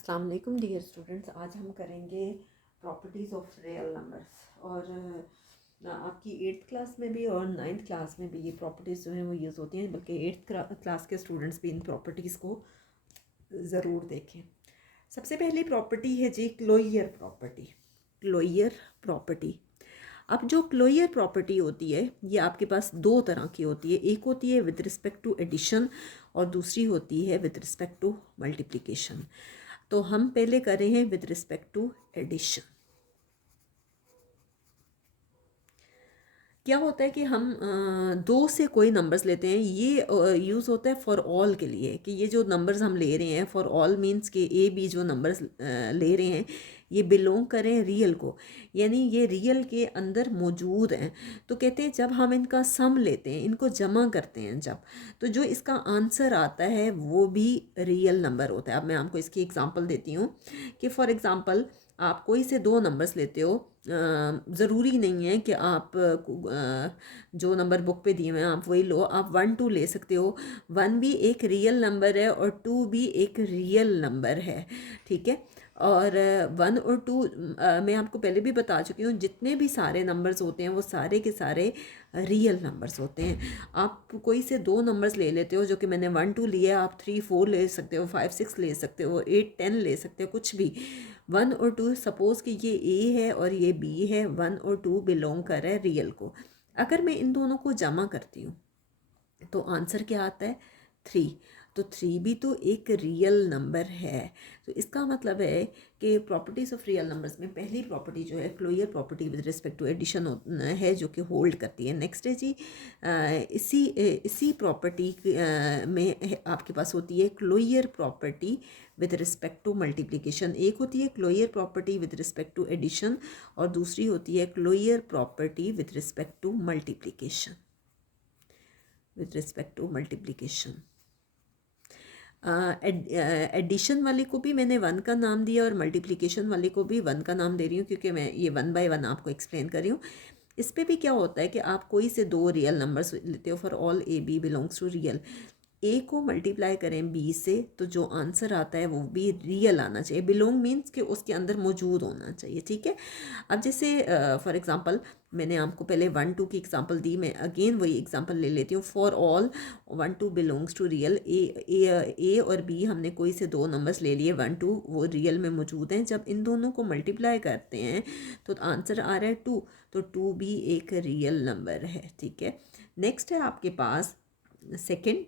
अस्सलाम वालेकुम dear students. आज हम करेंगे प्रॉपर्टीज़ ऑफ रियल नंबर्स। और आपकी 8th क्लास में भी और 9th क्लास में भी ये प्रॉपर्टीज़ जो हैं वो यूज़ होती हैं, बल्कि 8th क्लास के स्टूडेंट्स भी इन प्रॉपर्टीज़ को ज़रूर देखें। सबसे पहली प्रॉपर्टी है जी क्लोइयर प्रॉपर्टी। क्लोइयर प्रॉपर्टी, अब जो क्लोइयर प्रॉपर्टी होती है ये आपके पास दो तरह की होती है। एक होती है विद रिस्पेक्ट टू एडिशन और दूसरी होती है विद रिस्पेक्ट टू मल्टीप्लिकेशन। तो हम पहले कर रहे हैं विद रिस्पेक्ट टू एडिशन। क्या होता है कि हम दो से कोई नंबर्स लेते हैं। ये यूज़ होता है फॉर ऑल के लिए, कि ये जो नंबर्स हम ले रहे हैं फॉर ऑल मींस कि ए बी जो नंबर्स ले रहे हैं ये बिलोंग करें रियल को, यानी ये रियल के अंदर मौजूद हैं। तो कहते हैं जब हम इनका सम लेते हैं, इनको जमा करते हैं जब, तो जो इसका आंसर आता है वो भी रियल नंबर होता है। अब मैं आपको इसकी एग्जांपल देती हूँ कि फॉर एग्जांपल आप कोई से दो नंबर्स लेते हो। ज़रूरी नहीं है कि आप जो नंबर बुक पे दिए हुए हैं आप वही लो, आप 1 2 ले सकते हो। 1 भी एक रियल नंबर है और 2 भी एक रियल नंबर है, ठीक है। और 1 और 2 मैं आपको पहले भी बता चुकी हूँ, जितने भी सारे नंबर्स होते हैं वो सारे के सारे रियल नंबर्स होते हैं। आप कोई से दो नंबर्स ले लेते हो, जो कि मैंने 1 2 लिया, आप 3 4 ले सकते हो, 5 6 ले सकते हो, 8 10 ले सकते हो, कुछ भी। 1 और 2, सपोज़ कि ये ए है और ये बी है, 1 और 2 बिलोंग कर रहा है रियल को। अगर मैं इन दोनों को जमा करती हूँ तो आंसर क्या आता है? 3। तो 3 भी तो एक रियल नंबर है। तो इसका मतलब है कि प्रॉपर्टीज़ ऑफ रियल नंबर्स में पहली प्रॉपर्टी जो है closure property with respect to addition है, जो कि होल्ड करती है। नेक्स्ट है जी इसी प्रॉपर्टी में आपके पास होती है closure property with respect to multiplication. एक होती है closure property with respect to addition और दूसरी होती है closure property with respect to multiplication. With respect to multiplication, addition वाले को भी मैंने 1 का नाम दिया और मल्टीप्लिकेशन वाले को भी 1 का नाम दे रही हूँ, क्योंकि मैं ये 1 बाय 1 आपको एक्सप्लेन कर रही हूँ। इस पे भी क्या होता है कि आप कोई से दो रियल नंबर्स लेते हो for all A B belongs to real. A को मल्टीप्लाई करें बी से तो जो आंसर आता है वो भी रियल आना चाहिए। बिलोंग मीन्स कि उसके अंदर मौजूद होना चाहिए, ठीक है। अब जैसे फॉर एग्जांपल मैंने आपको पहले 1 2 की एग्जांपल दी, मैं अगेन वही एग्जांपल ले लेती हूँ। For all 1 2 belongs to real. A और बी हमने कोई से दो नंबर्स ले लिए, 1 2 वो रियल में मौजूद हैं। जब इन दोनों को मल्टीप्लाई करते हैं तो आंसर आ रहा है 2, तो 2 भी एक रियल नंबर है, ठीक है। नेक्स्ट है आपके पास सेकेंड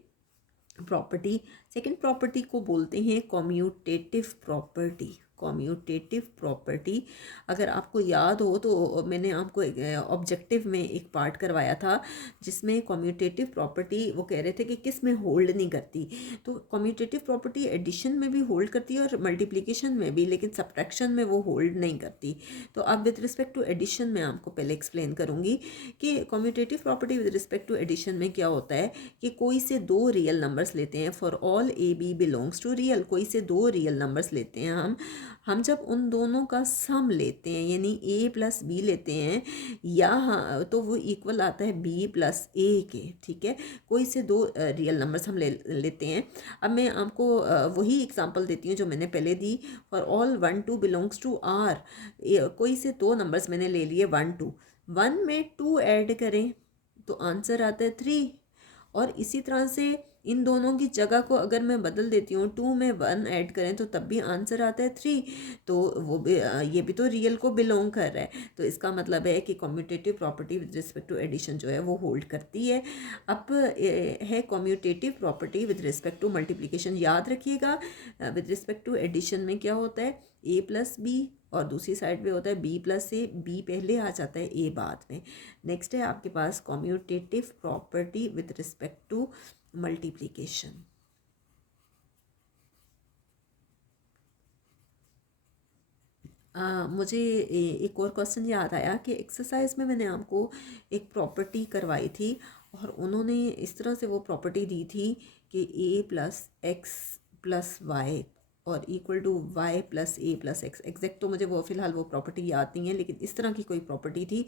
प्रॉपर्टी। सेकंड प्रॉपर्टी को बोलते हैं कॉम्यूटेटिव प्रॉपर्टी। कॉम्यूटेटिव प्रॉपर्टी, अगर आपको याद हो तो मैंने आपको ऑब्जेक्टिव में एक पार्ट करवाया था जिसमें कॉम्यूटेटिव प्रॉपर्टी वो कह रहे थे कि किस में होल्ड नहीं करती। तो कॉम्यूटेटिव प्रॉपर्टी एडिशन में भी होल्ड करती है और मल्टीप्लिकेशन में भी, लेकिन सब्ट्रैक्शन में वो होल्ड नहीं करती। तो अब विद रिस्पेक्ट टू एडिशन में आपको पहले एक्सप्लेन करूँगी कि commutative property with respect to addition में क्या होता है कि कोई से दो रियल नंबर्स लेते हैं। For all A B belongs to real, कोई से दो रियल नंबर्स लेते हैं हम जब उन दोनों का सम लेते हैं, यानी ए प्लस बी लेते हैं, या तो वो इक्वल आता है बी प्लस ए के, ठीक है। कोई से दो रियल नंबर्स हम लेते हैं। अब मैं आपको वही एग्जांपल देती हूँ जो मैंने पहले दी। For all 1 2 belongs to R, कोई से दो नंबर्स मैंने ले लिए 1 2, 1 में 2 ऐड करें तो आंसर आता है 3। और इसी तरह से इन दोनों की जगह को अगर मैं बदल देती हूँ, 2 में 1 ऐड करें तो तब भी आंसर आता है 3। तो वो भी ये भी तो रियल को बिलोंग कर रहा है। तो इसका मतलब है कि commutative property with respect to addition जो है वो होल्ड करती है। अब है commutative property with respect to multiplication. याद रखिएगा विद रिस्पेक्ट टू एडिशन में क्या होता है, ए प्लस बी और दूसरी साइड पे होता है बी प्लस ए, बी पहले आ जाता है ए बाद में। नेक्स्ट है आपके पास commutative property with respect to multiplication. मुझे एक और क्वेश्चन याद आया कि एक्सरसाइज में मैंने आपको एक प्रॉपर्टी करवाई थी और उन्होंने इस तरह से वो प्रॉपर्टी दी थी कि A plus X plus Y और equal to Y plus A plus X. Exact तो मुझे वो फ़िलहाल वो प्रॉपर्टी याद नहीं है, लेकिन इस तरह की कोई प्रॉपर्टी थी।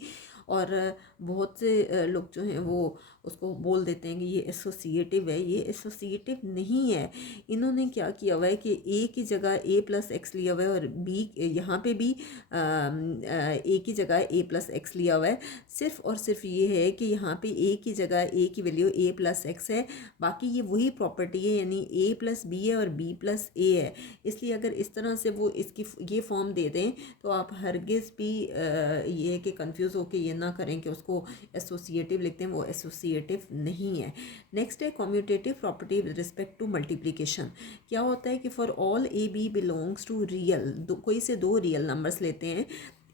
और बहुत से लोग जो हैं वो उसको बोल देते हैं कि ये एसोसिएटिव है। ये एसोसिएटिव नहीं है। इन्होंने क्या किया हुआ है कि ए की जगह ए प्लस एक्स लिया हुआ है और बी यहाँ पे भी ए की जगह ए प्लस एक्स लिया हुआ है। सिर्फ और सिर्फ ये है कि यहाँ पे ए की जगह ए की वैल्यू ए प्लस एक्स है, बाकी ये वही प्रॉपर्टी है, यानी ए प्लस बी है और बी प्लस ए है। इसलिए अगर इस तरह से वो इसकी ये फॉर्म दे दें तो आप हरगिज़ भी ये है कि कंफ्यूज होके ये ना करें कि उसको एसोसिएटिव लिखते हैं, वो एसोसिएटिव नहीं है। नेक्स्ट है commutative property with respect to multiplication. क्या होता है कि for all A B belongs to real, कोई से दो रियल नंबर्स लेते हैं,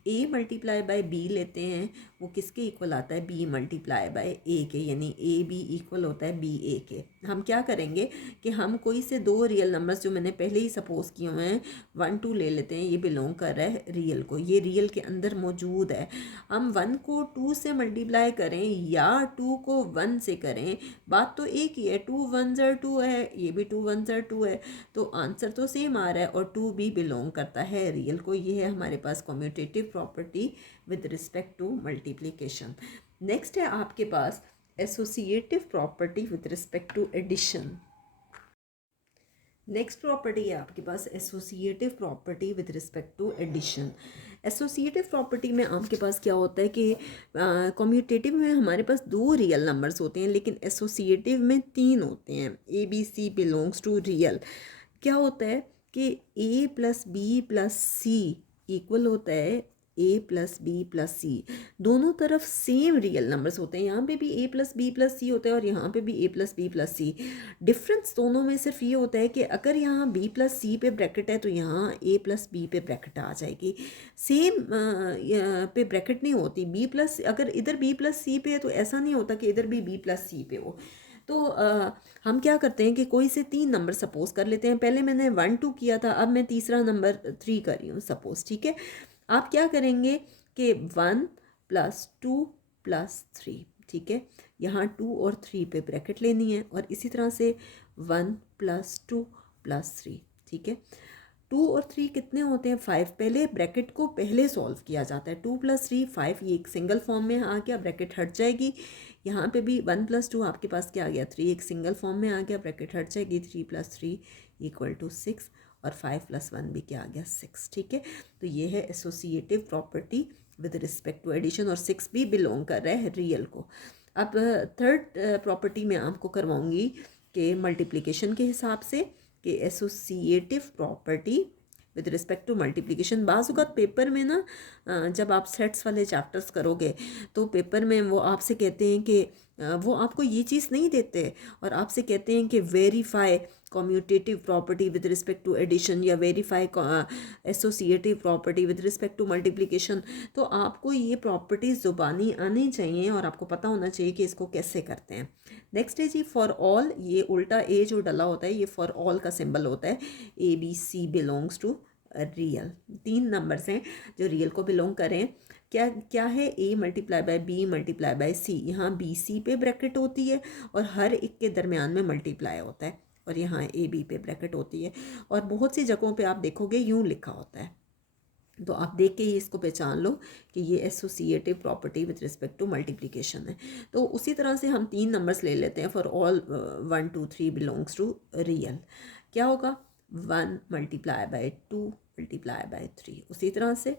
ए मल्टीप्लाई बाय बी लेते हैं, वो किसके इक्वल आता है, बी मल्टीप्लाई बाय ए के, यानी ए बी इक्वल होता है बी ए के। हम क्या करेंगे कि हम कोई से दो रियल नंबर्स जो मैंने पहले ही सपोज किए हुए हैं 1 2 ले लेते हैं, ये बिलोंग कर रहा है रियल को, ये रियल के अंदर मौजूद है। हम 1 को 2 से मल्टीप्लाई करें या 2 को 1 से करें, बात तो एक ही है, 2 1 2 है, ये भी 2 1 2 है, तो आंसर तो सेम आ रहा है और 2 भी बिलोंग करता है रियल को। ये है हमारे पास commutative property with respect to multiplication. Next है आपके पास associative property with respect to addition. Next property है आपके पास associative property with respect to addition. Associative property में आपके पास क्या होता है कि कम्यूटेटिव में हमारे पास दो रियल नंबर्स होते हैं, लेकिन एसोसिएटिव में तीन होते हैं। A B C belongs to real. क्या होता है कि A plus B plus C equal होता है A plus B plus C, दोनों तरफ सेम रियल नंबर्स होते हैं। यहाँ पे भी ए प्लस बी प्लस सी होता है और यहाँ पे भी ए प्लस बी प्लस सी। डिफरेंस दोनों में सिर्फ ये होता है कि अगर यहाँ बी प्लस सी पे ब्रैकेट है तो यहाँ ए प्लस बी पे ब्रैकेट आ जाएगी। सेम पे ब्रैकेट नहीं होती। बी प्लस अगर इधर बी प्लस सी पे है तो ऐसा नहीं होता कि इधर भी बी प्लस सी पे हो। तो हम क्या करते हैं कि कोई से तीन नंबर सपोज कर लेते हैं। पहले मैंने 1 2 किया था, अब मैं तीसरा नंबर 3 कर रही हूँ सपोज, ठीक है। आप क्या करेंगे कि 1 + 2 + 3, ठीक है, यहाँ 2 और 3 पे ब्रैकेट लेनी है और इसी तरह से 1 + 2 + 3, ठीक है। 2 और 3 कितने होते हैं, 5। पहले ब्रैकेट को पहले सॉल्व किया जाता है। 2 + 3 5, ये एक सिंगल फॉर्म में आ गया, ब्रैकेट हट जाएगी। यहाँ पे भी 1 + 2 आपके पास क्या आ गया, 3, एक सिंगल फॉर्म में आ गया, ब्रैकेट हट जाएगी। 3 + 3 = 6 और 5 + 1 भी क्या आ गया, 6, ठीक है। तो ये है associative property with respect to addition और 6 भी बिलोंग कर रहा है रियल को। अब थर्ड प्रॉपर्टी मैं आपको करवाऊंगी कि मल्टीप्लिकेशन के हिसाब से कि associative property with respect to multiplication. बाज़-औक़ात पेपर में ना जब आप सेट्स वाले चैप्टर्स करोगे तो पेपर में वो आपसे कहते हैं कि वो आपको ये चीज़ नहीं देते और आपसे कहते हैं कि verify commutative property with respect to addition या verify associative property with respect to multiplication. तो आपको ये प्रॉपर्टीज़ ज़ुबानी आनी चाहिए और आपको पता होना चाहिए कि इसको कैसे करते हैं। नेक्स्ट है जी फॉर ऑल। ये उल्टा ए जो डला होता है ये फॉर ऑल का सिंबल होता है। A B C belongs to real. 3 numbers हैं जो रियल को बिलोंग करें। क्या क्या है, A multiply by B multiply by C. यहाँ बी सी पे ब्रैकेट होती है और हर एक के दरमियान में मल्टीप्लाई होता है और यहाँ ए बी पे ब्रैकेट होती है और बहुत सी जगहों पे आप देखोगे यूँ लिखा होता है। तो आप देख के ही इसको पहचान लो कि ये associative property with respect to multiplication है। तो उसी तरह से हम 3 नंबर्स ले लेते हैं for all 1 2 3 belongs to real. क्या होगा, 1 × 2 × 3। उसी तरह से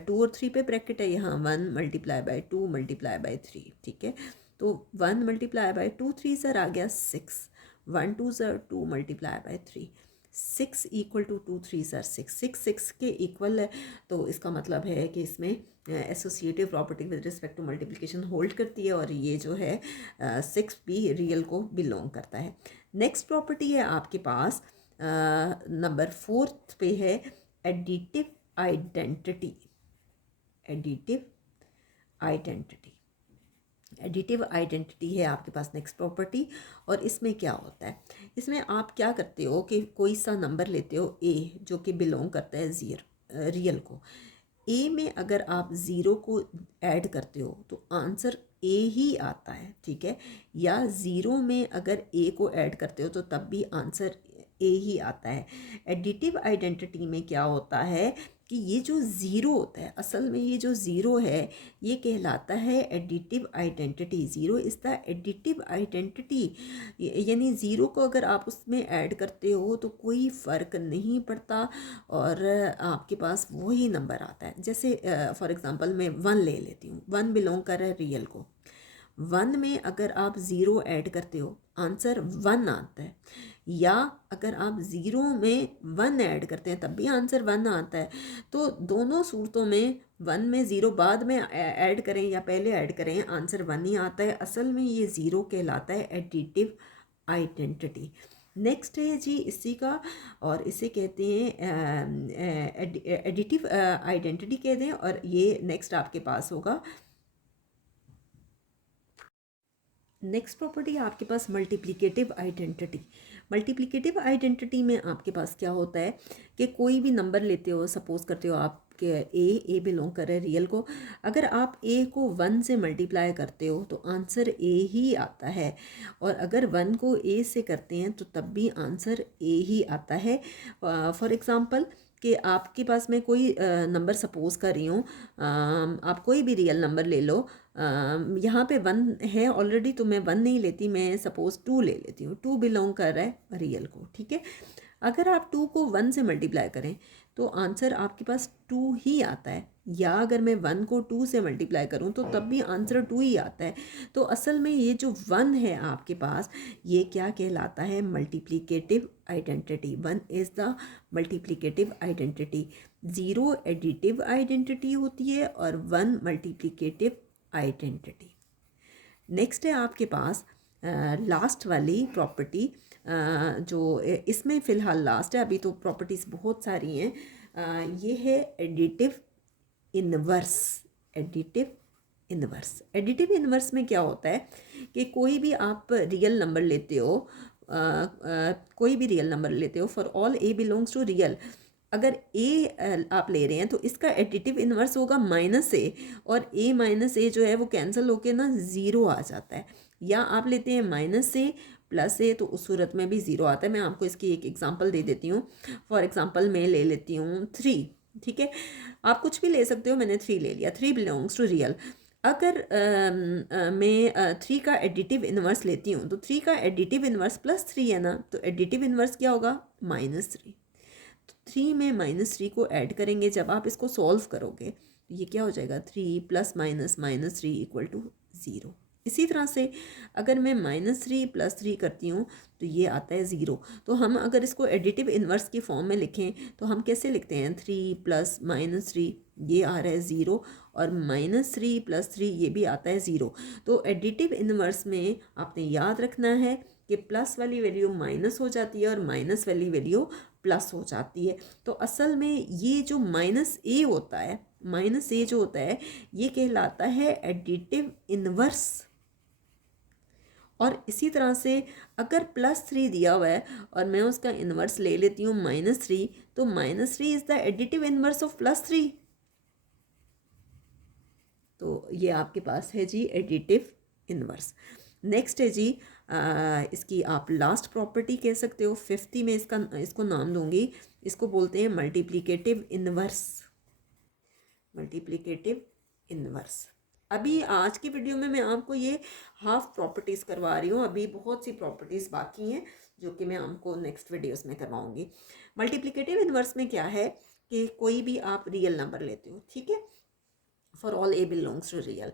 2 और 3 पे ब्रैकेट है, यहाँ 1 × 2 × 3, ठीक है। तो 1 × 2 3 सर आ गया 6, 1 2 सर 2 × 3, 6 = 2 3 सर 6, 6 के इक्वल है। तो इसका मतलब है कि इसमें associative property with respect to multiplication hold करती है और ये जो है 6 भी रियल को बिलोंग करता है। नेक्स्ट प्रॉपर्टी है आपके पास नंबर 4 पे है additive identity. Additive identity, additive identity है आपके पास नेक्स्ट प्रॉपर्टी। और इसमें क्या होता है, इसमें आप क्या करते हो कि कोई सा नंबर लेते हो ए जो कि बिलोंग करता है रियल को। ए में अगर आप 0 को ऐड करते हो तो आंसर ए ही आता है, ठीक है। या 0 में अगर ए को ऐड करते हो तो तब भी आंसर ए ही आता है। एडिटिव आइडेंटिटी में क्या होता है कि ये जो ज़ीरो होता है, असल में ये जो ज़ीरो है ये कहलाता है additive identity. Zero is the additive identity, यानी ज़ीरो को अगर आप उसमें ऐड करते हो तो कोई फ़र्क नहीं पड़ता और आपके पास वही नंबर आता है। जैसे फॉर एग्ज़ाम्पल मैं वन ले लेती हूँ, वन बिलोंग कर रहा है रियल को। वन में अगर आप ज़ीरो ऐड करते हो आंसर वन आता है, या अगर आप ज़ीरो में वन ऐड करते हैं तब भी आंसर वन आता है। तो दोनों सूरतों में वन में ज़ीरो बाद में ऐड करें या पहले ऐड करें आंसर वन ही आता है। असल में ये ज़ीरो कहलाता है एडिटिव आइडेंटिटी। नेक्स्ट है जी इसी का, और इसे कहते हैं एडिटिव आइडेंटिटी कहते हैं। और ये नेक्स्ट आपके पास होगा, नेक्स्ट प्रॉपर्टी आपके पास मल्टीप्लिकेटिव आइडेंटिटी। मल्टीप्लिकेटिव आइडेंटिटी में आपके पास क्या होता है कि कोई भी नंबर लेते हो, सपोज करते हो आप कि ए बिलोंग कर रहा है रियल को, अगर आप ए को वन से मल्टीप्लाई करते हो तो आंसर ए ही आता है, और अगर वन को ए से करते हैं तो तब भी आंसर ए ही आता है। फॉर एग्ज़ाम्पल कि आपके पास में कोई नंबर सपोज कर रही हूँ, आप कोई भी रियल नंबर ले लो, यहाँ पे वन है ऑलरेडी तो मैं वन नहीं लेती, मैं सपोज टू ले लेती हूँ। टू बिलोंग कर रहा है रियल को, ठीक है। अगर आप टू को वन से मल्टीप्लाई करें तो आंसर आपके पास टू ही आता है, या अगर मैं वन को टू से मल्टीप्लाई करूँ तो तब भी आंसर टू ही आता है। तो असल में ये जो वन है आपके पास ये क्या कहलाता है, multiplicative identity. One is the multiplicative identity. Zero additive identity होती है और वन मल्टीप्लिकेटिव आइडेंटिटी। नेक्स्ट है आपके पास लास्ट वाली प्रॉपर्टी, जो इसमें फ़िलहाल लास्ट है, अभी तो प्रॉपर्टीज़ बहुत सारी हैं। ये है additive inverse. Additive inverse, additive inverse में क्या होता है कि कोई भी आप रियल नंबर लेते हो, कोई भी रियल नंबर लेते हो, for all A belongs to real, अगर ए आप ले रहे हैं तो इसका एडिटिव इन्वर्स होगा माइनस ए, और ए माइनस ए जो है वो कैंसिल होके ना ज़ीरो आ जाता है। या आप लेते हैं माइनस ए प्लस ए तो उस सूरत में भी ज़ीरो आता है। मैं आपको इसकी एक एग्जांपल दे देती हूँ। फॉर एग्जांपल मैं ले लेती हूँ थ्री, ठीक है। आप कुछ भी ले सकते हो, मैंने थ्री ले लिया, थ्री बिलोंग्स टू रियल। अगर मैं थ्री का एडिटिव इन्वर्स लेती हूँ तो थ्री का एडिटिव इन्वर्स प्लस थ्री है ना, तो एडिटिव इन्वर्स क्या होगा, माइनस थ्री। तो थ्री में माइनस थ्री को ऐड करेंगे, जब आप इसको सॉल्व करोगे तो ये क्या हो जाएगा, three plus minus minus three equal to zero. इसी तरह से अगर मैं माइनस थ्री प्लस थ्री करती हूँ तो ये आता है ज़ीरो। तो हम अगर इसको एडिटिव इन्वर्स की फॉर्म में लिखें तो हम कैसे लिखते हैं, थ्री प्लस माइनस थ्री ये आ रहा है ज़ीरो, और माइनस थ्री प्लस थ्री ये भी आता है ज़ीरो। तो एडिटिव इन्वर्स में आपने याद रखना है कि प्लस वाली वैल्यू माइनस हो जाती है और माइनस वाली वैल्यू प्लस हो जाती है। तो असल में ये जो माइनस ए होता है, माइनस ए जो होता है ये कहलाता है एडिटिव इन्वर्स। और इसी तरह से अगर प्लस थ्री दिया हुआ है और मैं उसका इन्वर्स ले लेती हूँ माइनस थ्री, तो minus three is the additive inverse of plus three. तो ये आपके पास है जी एडिटिव इन्वर्स। नेक्स्ट है जी इसकी आप लास्ट प्रॉपर्टी कह सकते हो, फिफ्थी में इसको नाम दूंगी, इसको बोलते हैं मल्टीप्लिकेटिव इन्वर्स। Multiplicative inverse. अभी आज की वीडियो में मैं आपको ये हाफ प्रॉपर्टीज़ करवा रही हूँ, अभी बहुत सी प्रॉपर्टीज़ बाकी हैं जो कि मैं आपको नेक्स्ट वीडियोस में करवाऊँगी। मल्टीप्लिकेटिव इन्वर्स में क्या है कि कोई भी आप रियल नंबर लेते हो, ठीक है, for all A belongs to real.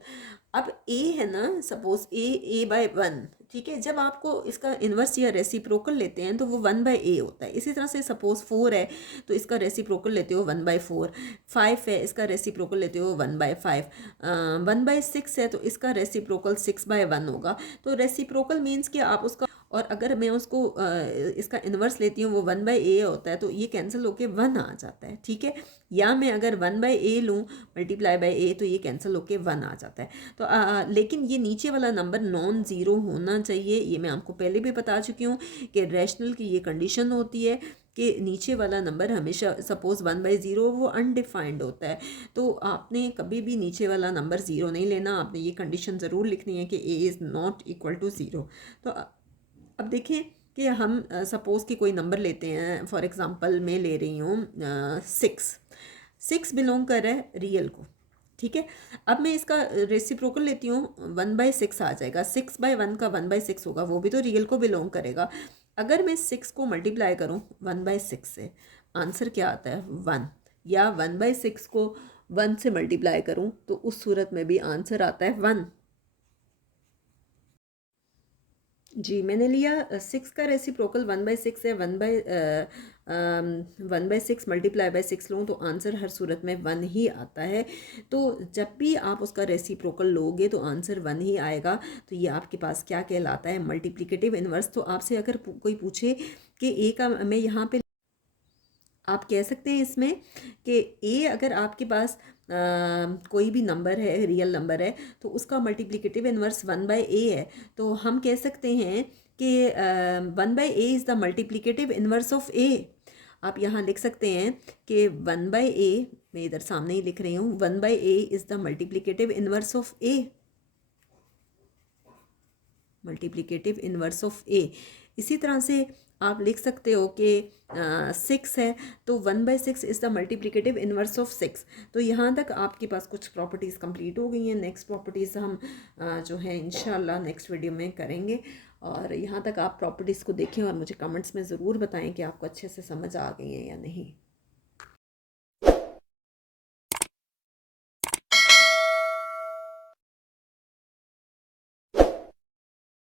अब ए है ना, सपोज ए बाय वन, ठीक है। जब आपको इसका इन्वर्स या रेसिप्रोकल लेते हैं तो वो वन बाय ए होता है। इसी तरह से सपोज फोर है तो इसका रेसिप्रोकल लेते हो वन बाय फोर, फाइव है इसका रेसिप्रोकल लेते हो one by five, one by six है तो इसका रेसिप्रोकल सिक्स बाय वन होगा। तो रेसिप्रोकल मीन्स कि आप उसका, और अगर मैं उसको इसका इन्वर्स लेती हूँ वो वन बाई ए होता है तो ये कैंसिल होके वन आ जाता है, ठीक है। या मैं अगर वन बाई ए लूँ मल्टीप्लाई बाई ए तो ये कैंसिल होके वन आ जाता है। तो लेकिन ये नीचे वाला नंबर नॉन ज़ीरो होना चाहिए, ये मैं आपको पहले भी बता चुकी हूँ कि रैशनल की ये कंडीशन होती है कि नीचे वाला नंबर हमेशा, सपोज़ वन बाई ज़ीरो वो अनडिफाइंड होता है, तो आपने कभी भी नीचे वाला नंबर ज़ीरो नहीं लेना, आपने ये कंडीशन ज़रूर लिखनी है कि a is not equal to zero. तो अब देखें कि हम सपोज़ कि कोई नंबर लेते हैं, फॉर एग्ज़ाम्पल मैं ले रही हूँ 6। 6 बिलोंग कर रहा है रियल को, ठीक है। अब मैं इसका रेसिप्रोकल लेती हूँ, 1/6 आ जाएगा। 6/1 का 1/6 होगा, वो भी तो रियल को बिलोंग करेगा। अगर मैं 6 को मल्टीप्लाई करूँ 1/6 से, आंसर क्या आता है 1। या 1/6 को 1 से मल्टीप्लाई करूँ तो उस सूरत में भी आंसर आता है 1। जी, मैंने लिया 6 का रेसिप्रोकल 1/6 है। 1/6 मल्टीप्लाई बाय 6 लूँ तो आंसर हर सूरत में 1 ही आता है। तो जब भी आप उसका रेसिप्रोकल लोगे तो आंसर 1 ही आएगा। तो ये आपके पास क्या कहलाता है, मल्टीप्लिकेटिव इन्वर्स। तो आपसे अगर कोई पूछे कि ए का मैं यहाँ पे, आप कह सकते हैं इसमें कि ए अगर आपके पास कोई भी नंबर है, रियल नंबर है, तो उसका मल्टीप्लिकेटिव इन्वर्स 1/a है। तो हम कह सकते हैं कि 1/a is the multiplicative inverse of A. आप यहाँ लिख सकते हैं कि 1/a, मैं इधर सामने ही लिख रही हूँ, 1/a is the multiplicative inverse of A. Multiplicative inverse of A. इसी तरह से आप लिख सकते हो कि 6 है तो 1/6 is the multiplicative inverse of 6। तो यहाँ तक आपके पास कुछ प्रॉपर्टीज़ कंप्लीट हो गई हैं। नेक्स्ट प्रॉपर्टीज़ हम जो है इंशाल्लाह नेक्स्ट वीडियो में करेंगे। और यहाँ तक आप प्रॉपर्टीज़ को देखें और मुझे कमेंट्स में ज़रूर बताएं कि आपको अच्छे से समझ आ गई हैं या नहीं।